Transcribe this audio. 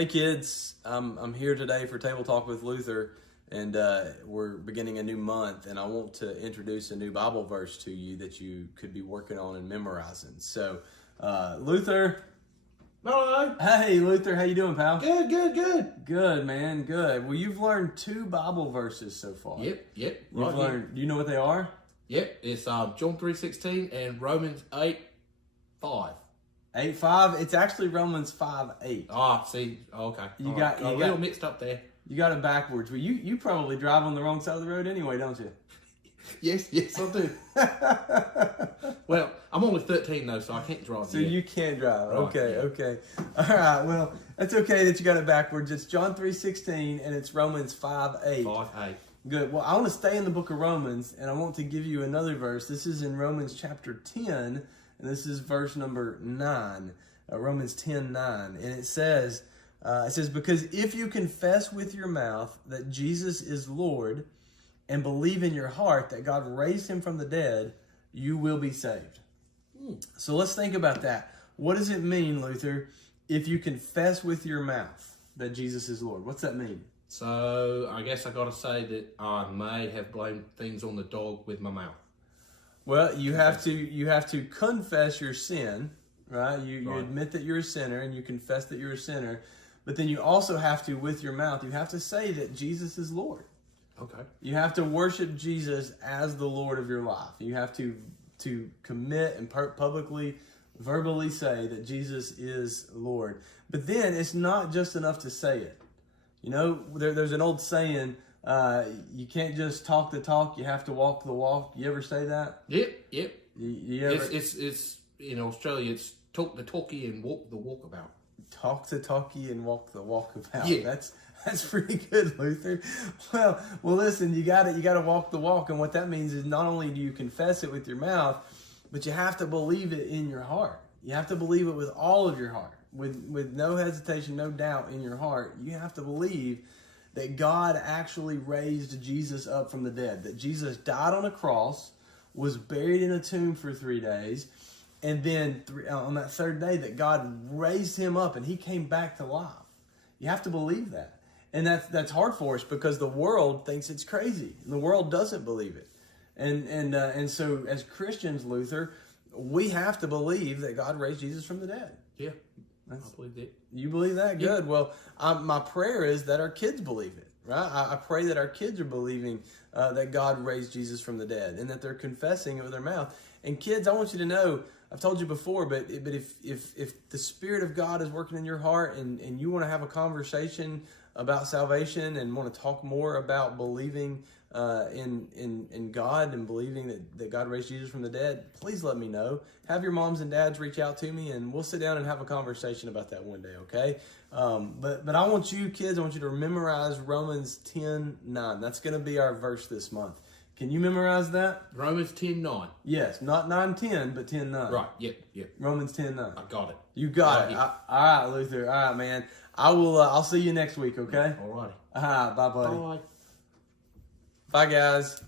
Hey kids, I'm here today for Table Talk with Luther, and we're beginning a new month, and I want to introduce a new Bible verse to you that you could be working on and memorizing. So, Luther. Hello. Hey, Luther, how you doing, pal? Good. Good, man, good. Well, you've learned 2 Bible verses so far. Yep. You've learned. Do you know what they are? Yep. It's John 3:16 and Romans 8:5. 8:5. It's actually Romans 5:8. Ah, see, okay. You All got right. A little mixed up there. You got it backwards. Well, you probably drive on the wrong side of the road anyway, don't you? Yes, I do. Well, I'm only 13 though, so I can't drive. So yet. you can't drive. Right, Okay. All right. Well, that's okay that you got it backwards. It's John 3:16 and it's Romans 5:8. 5:8. Good. Well, I want to stay in the book of Romans, and I want to give you another verse. This is in Romans chapter 10, and this is verse number 9. Romans 10:9, and it says, because if you confess with your mouth that Jesus is Lord and believe in your heart that God raised him from the dead, you will be saved. So let's think about that. What does it mean, Luther, if you confess with your mouth that Jesus is Lord? What's that mean? So I guess I got to say that I may have blamed things on the dog with my mouth. Well, you have to confess your sin, right? You admit that you're a sinner and you confess that you're a sinner, but then you also have to, with your mouth, you have to say that Jesus is Lord. Okay. You have to worship Jesus as the Lord of your life. You have to commit and publicly, verbally say that Jesus is Lord. But then it's not just enough to say it. You know, there's an old saying, you can't just talk the talk, you have to walk the walk. You ever say that? Yep. You ever... It's in Australia, it's talk the talkie and walk the walkabout. Talk the talkie and walk the walkabout. Yeah. That's pretty good, Luther. Well, listen, you got to walk the walk, and what that means is not only do you confess it with your mouth, but you have to believe it in your heart. You have to believe it with all of your heart, with no hesitation, no doubt in your heart. You have to believe that God actually raised Jesus up from the dead, that Jesus died on a cross, was buried in a tomb for 3 days, and then on that 3rd day that God raised him up and he came back to life. You have to believe that. And that's hard for us because the world thinks it's crazy. And the world doesn't believe it. And so as Christians, Luther, we have to believe that God raised Jesus from the dead. Yeah, I believe that. You believe that? Good. Yeah. Well, my prayer is that our kids believe it, right? I pray that our kids are believing that God raised Jesus from the dead and that they're confessing it with their mouth. And kids, I want you to know, I've told you before, but if the Spirit of God is working in your heart and you want to have a conversation about salvation and want to talk more about believing in God and believing that God raised Jesus from the dead, please let me know. Have your moms and dads reach out to me, and we'll sit down and have a conversation about that one day, okay? But I want you kids, I want you to memorize Romans 10:9. That's going to be our verse this month. Can you memorize that? Romans 10:9. Yes, not 9:10, but 10:9. Right, yep. Romans 10:9. I got it. You got it. All right, Luther. All right, man. I'll see you next week, okay? All righty. Bye, buddy. Bye. Bye, guys.